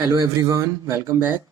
Hello everyone, welcome back.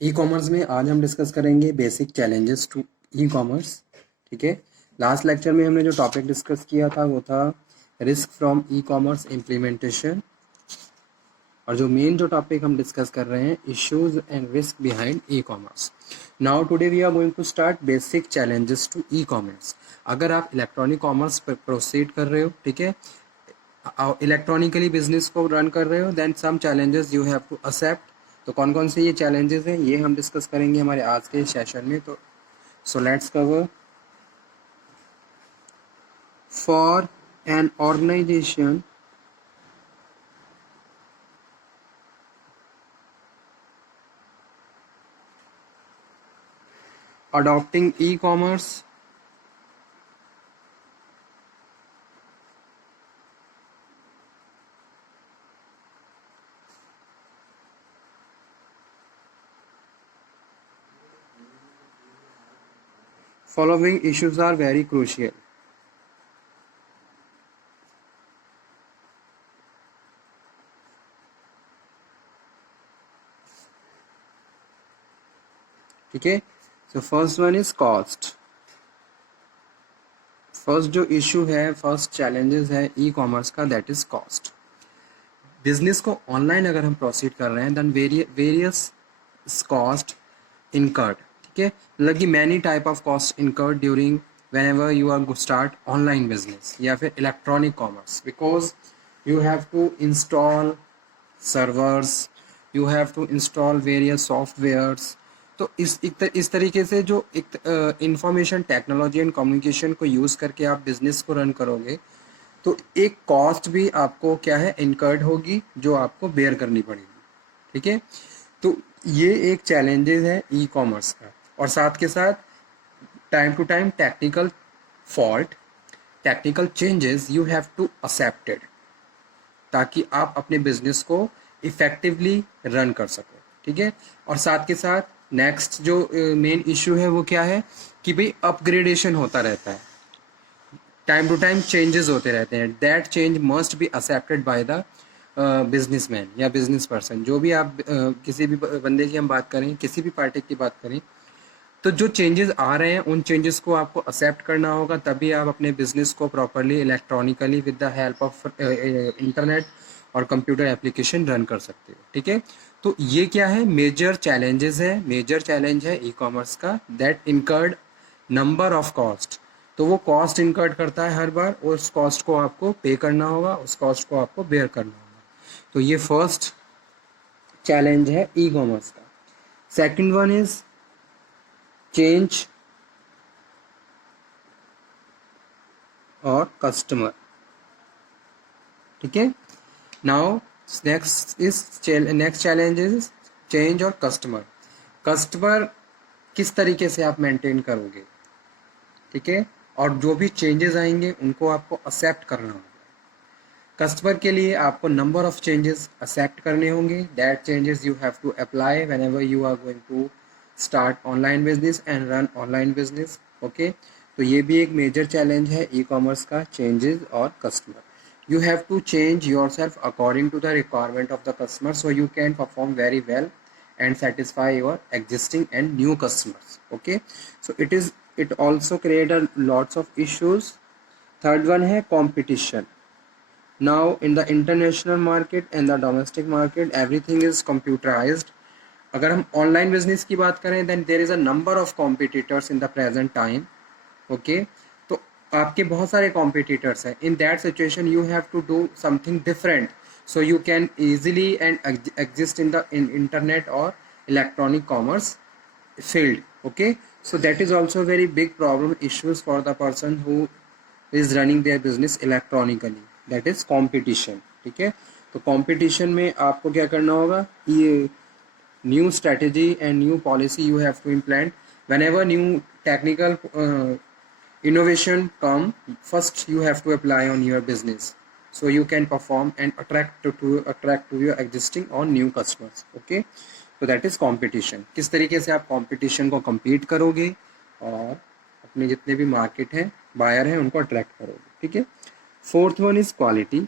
E commerce में आज हम डिस्कस करेंगे basic challenges to e commerce. ठीक है। लास्ट लेक्चर में हमने जो टॉपिक डिस्कस किया था वो था risk from e commerce implementation, और जो मेन जो टॉपिक हम डिस्कस कर रहे हैं issues and risk behind e commerce. Now today we are going to start basic challenges to e commerce. अगर आप इलेक्ट्रॉनिक कॉमर्स पर प्रोसीड कर रहे हो, ठीक है, इलेक्ट्रॉनिकली बिजनेस को रन कर रहे हो, then some challenges you have to accept. तो कौन कौन से ये चैलेंजेस हैं ये हम डिस्कस करेंगे हमारे आज के सेशन में। तो so let's cover. For an organization adopting e-commerce, following issues are very crucial. ठीक है। So first one is cost. First जो इशू है, फर्स्ट चैलेंजेस है ई कॉमर्स का, दैट इज कॉस्ट। बिजनेस को ऑनलाइन अगर हम प्रोसीड कर रहे हैं देन वेरियस कॉस्ट इनकर्ड। ठीक है, मतलब कि many type of cost incurred during whenever you are to start online business या फिर electronic commerce, because you have to install servers, you have to install various softwares। तो इस तरीके से जो एक इंफॉर्मेशन टेक्नोलॉजी एंड कम्युनिकेशन को use करके आप बिजनेस को रन करोगे तो एक कॉस्ट भी आपको क्या है इनकर्ड होगी जो आपको बेयर करनी पड़ेगी। ठीक है, तो ये एक चैलेंजेस है ई कॉमर्स का। और साथ के साथ time to time technical fault, technical changes you have to accepted, ताकि आप अपने बिजनेस को इफेक्टिवली रन कर सको। ठीक है, और साथ के साथ नेक्स्ट जो मेन इशू है वो क्या है कि भाई अपग्रेडेशन होता रहता है, टाइम टू टाइम चेंजेस होते रहते हैं। That change must be accepted by the businessman या बिजनेस पर्सन। जो भी आप किसी भी बंदे की हम बात करें, किसी भी पार्टी की बात करें, तो जो चेंजेस आ रहे हैं उन चेंजेस को आपको एक्सेप्ट करना होगा, तभी आप अपने बिजनेस को properly electronically with the help of internet और कंप्यूटर एप्लीकेशन रन कर सकते हो। ठीक है, तो ये क्या है मेजर चैलेंजेस है, मेजर चैलेंज है ई कॉमर्स का, that incurred number of cost. तो वो कॉस्ट इनकर्ड करता है हर बार, और उस कॉस्ट को आपको पे करना होगा, उस कॉस्ट को आपको बेयर करना होगा। तो ये फर्स्ट चैलेंज है ई कॉमर्स का। सेकंड वन इज चेंज और कस्टमर। ठीक है, now next challenge is change और कस्टमर। कस्टमर किस तरीके से आप मेंटेन करोगे, ठीक है, और जो भी चेंजेस आएंगे उनको आपको एक्सेप्ट करना होगा। कस्टमर के लिए आपको नंबर ऑफ चेंजेस एक्सेप्ट करने होंगे, that changes you have to apply whenever you are going to start online business and run online business. Okay, तो ये भी एक मेजर चैलेंज है ई कॉमर्स का, चेंजेस और customer. You have to change yourself according to the requirement of the customer so you can perform very well and satisfy your existing and new customers. Okay, so it also create a lots of issues. Third one है competition. Now in the international market and the domestic market everything is computerized. अगर हम online business की बात करें then there is a number of competitors in the present time. Okay, तो आपके बहुत सारे कॉम्पिटिटर्स हैं। In that situation you have to do something different so you can easily and exist in the internet और electronic commerce field. Okay, so that is also very big problem issues for the person who is running their business electronically, that is competition. ठीक है, तो competition में आपको क्या करना होगा, ये new strategy and new policy you have to implement whenever new technical innovation come. First you have to apply on your business so you can perform and attract to your existing or new customers. Okay, so that is competition. किस तरीके से आप competition को compete करोगे और अपने जितने भी मार्केट हैं, बायर हैं, उनको अट्रैक्ट करोगे। ठीक है, fourth one is quality.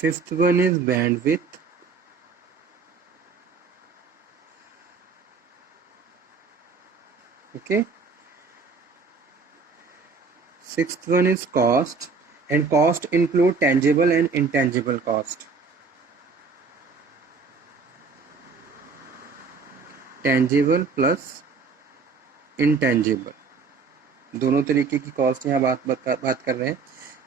Fifth one is bandwidth. Okay. Sixth one is cost, and cost include tangible and intangible cost. Tangible plus intangible, दोनों तरीके की कॉस्ट यहाँ बात कर रहे हैं.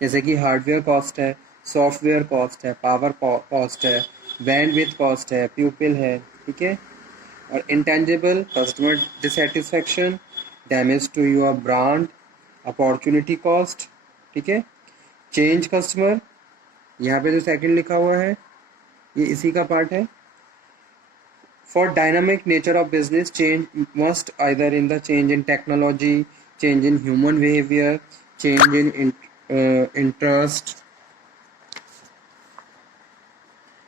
जैसे कि हार्डवेयर कॉस्ट है, सॉफ्टवेयर कॉस्ट है, पावर कॉस्ट है, बैंडविड्थ कॉस्ट है, प्यूपिल है. ठीक है. और intangible customer dissatisfaction, damage to your brand, opportunity cost. ठीक है. चेंज कस्टमर, यहाँ पे जो सेकंड लिखा हुआ है ये इसी का पार्ट है. For dynamic nature of business, change must either in the change in technology, change in human behavior, change in interest.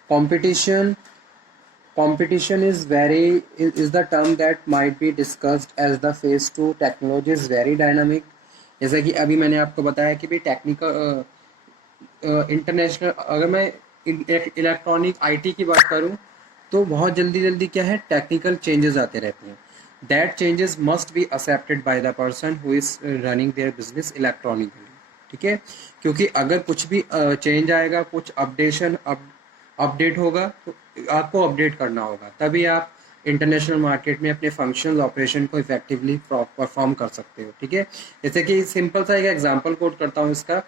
Competition is the term that might be discussed as the phase 2. Technology is very dynamic. जैसा कि अभी मैंने आपको बताया कि भी technical international, अगर मैं इलेक्ट्रॉनिक आईटी की बात करूं तो बहुत जल्दी क्या है, टेक्निकल चेंजेस आते रहते हैं. That changes must be accepted by the person who is running their business electronically. ठीक है. क्योंकि अगर कुछ भी चेंज आएगा, कुछ अपडेट होगा तो आपको अपडेट करना होगा, तभी आप इंटरनेशनल मार्केट में अपने फंक्शंस ऑपरेशन को इफेक्टिवली परफॉर्म कर सकते हो. ठीक है. जैसे कि सिंपल सा एक एग्जांपल कोट करता हूँ इसका.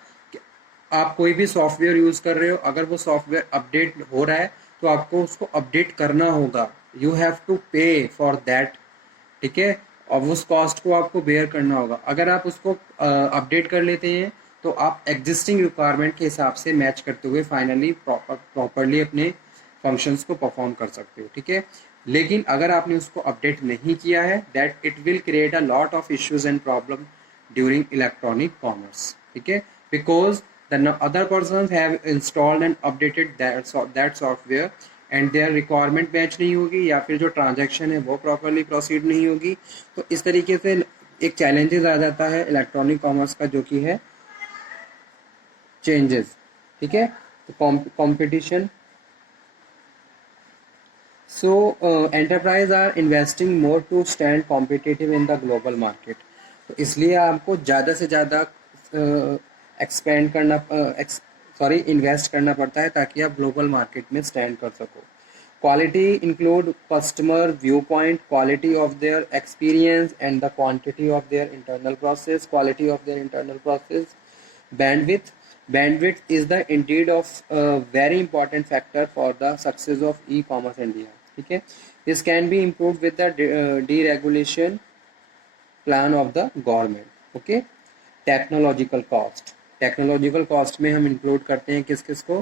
आप कोई भी सॉफ्टवेयर यूज कर रहे हो, अगर वो सॉफ्टवेयर अपडेट हो रहा है तो आपको उसको अपडेट करना होगा. यू हैव टू पे फॉर दैट. ठीक है. और उस कॉस्ट को आपको बेयर करना होगा. अगर आप उसको अपडेट कर लेते हैं तो आप एग्जिस्टिंग रिक्वायरमेंट के हिसाब से मैच करते हुए फाइनली प्रॉपरली अपने फंक्शंस को परफॉर्म कर सकते हो. ठीक है. लेकिन अगर आपने उसको अपडेट नहीं किया है, that it will create a lot of issues and problem during electronic commerce. ठीक है. Because the other persons have installed and updated that software and their requirement match नहीं होगी, या फिर जो ट्रांजैक्शन है वो प्रॉपरली प्रोसीड नहीं होगी. तो इस तरीके से एक चैलेंजेस आ जाता है इलेक्ट्रॉनिक कॉमर्स का, जो कि है चेंजेस. ठीक है. तो competition. So enterprise are investing more to stand competitive in the global market. तो इसलिए आपको ज़्यादा से ज़्यादा एक्सपेंड करना इन्वेस्ट करना पड़ता है ताकि आप ग्लोबल मार्केट में स्टैंड कर सको. Quality include customer view point, quality of their experience and the quantity of their internal process. Quality of their internal process. Bandwidth is the indeed of a very important factor for the success of e-commerce India. ठीक है. This can be improved with the deregulation plan of the government. Okay. Technological cost. Technological cost में हम include करते हैं किस को,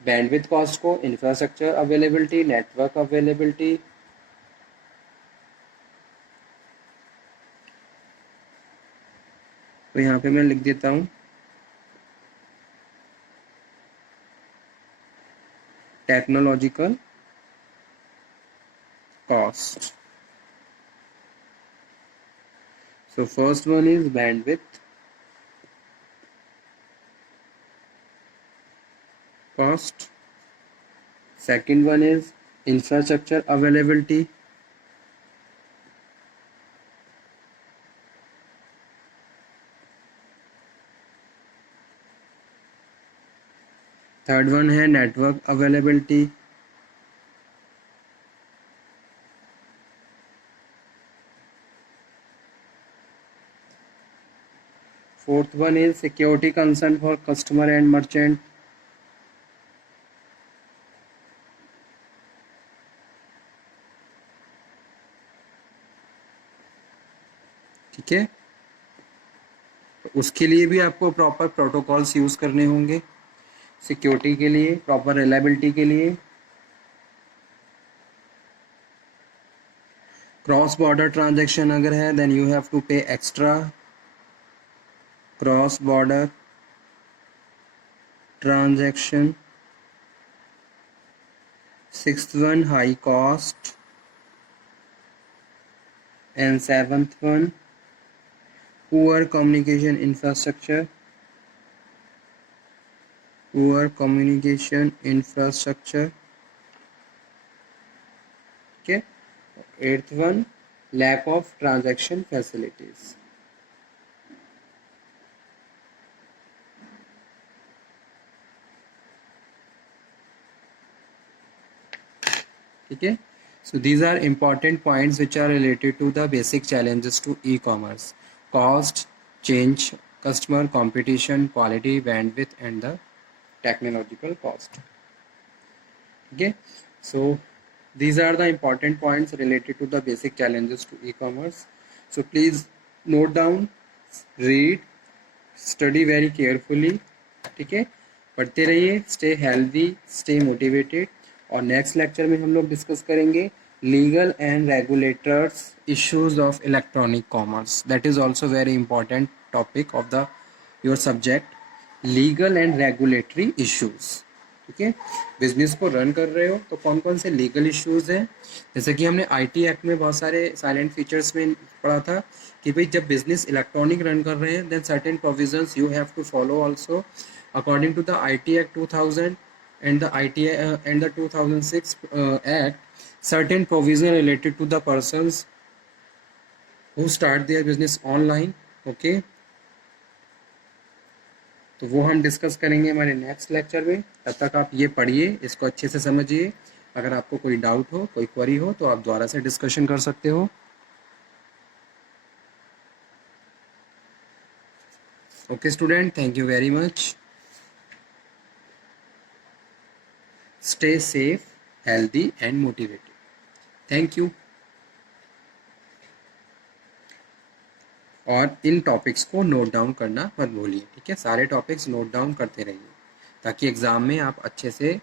bandwidth cost को, infrastructure availability, network availability. तो यहाँ पे मैं लिख देता हूँ technological cost. So first one is bandwidth cost. Second one is infrastructure availability. Third one है network availability. Fourth one is security concern for customer and merchant. ठीक है. तो उसके लिए भी आपको प्रॉपर प्रोटोकॉल्स यूज करने होंगे. सिक्योरिटी के लिए, प्रॉपर रिलायबिलिटी के लिए. क्रॉस बॉर्डर ट्रांजैक्शन अगर है देन यू हैव टू पे extra. Cross border transaction. Sixth one, high cost. And seventh one, poor communication infrastructure. Poor communication infrastructure, ठीक है। 8th one, lack of transaction facilities. ठीक है। So these are important points which are related to the basic challenges to e-commerce: cost, change, customer, competition, quality, bandwidth, and the technological cost. Okay, so these are the important points related to the basic challenges to e-commerce. So please note down, read, study very carefully. ठीक है, पढ़ते रहिए, stay healthy, stay motivated. और next lecture में हम लोग discuss करेंगे legal and regulators issues of electronic commerce. That is also very important topic of the your subject, legal and regulatory issues. ठीक है, बिजनेस को रन कर रहे हो तो कौन कौन से लीगल इश्यूज हैं, जैसे कि हमने आईटी एक्ट में बहुत सारे साइलेंट फीचर्स में पढ़ा था कि भाई जब बिजनेस इलेक्ट्रॉनिक रन कर रहे हैं then certain provisions you have to follow also according to the IT Act 2000 and the and the 2006 Act. Certain provision related to the persons who start their business online. Okay, तो वो हम discuss करेंगे हमारे next lecture में। तब तक आप ये पढ़िए, इसको अच्छे से समझिए। अगर आपको कोई डाउट हो, कोई क्वेरी हो तो आप दोबारा से डिस्कशन कर सकते हो। Okay student, thank you very much. Stay safe, healthy and motivated. Thank you. और इन टॉपिक्स को नोट डाउन करना मत भूलिए, ठीक है। सारे टॉपिक्स नोट डाउन करते रहिए ताकि एग्ज़ाम में आप अच्छे से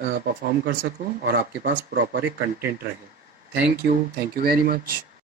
परफॉर्म कर सको और आपके पास प्रॉपर एक कंटेंट रहे। Thank you very much.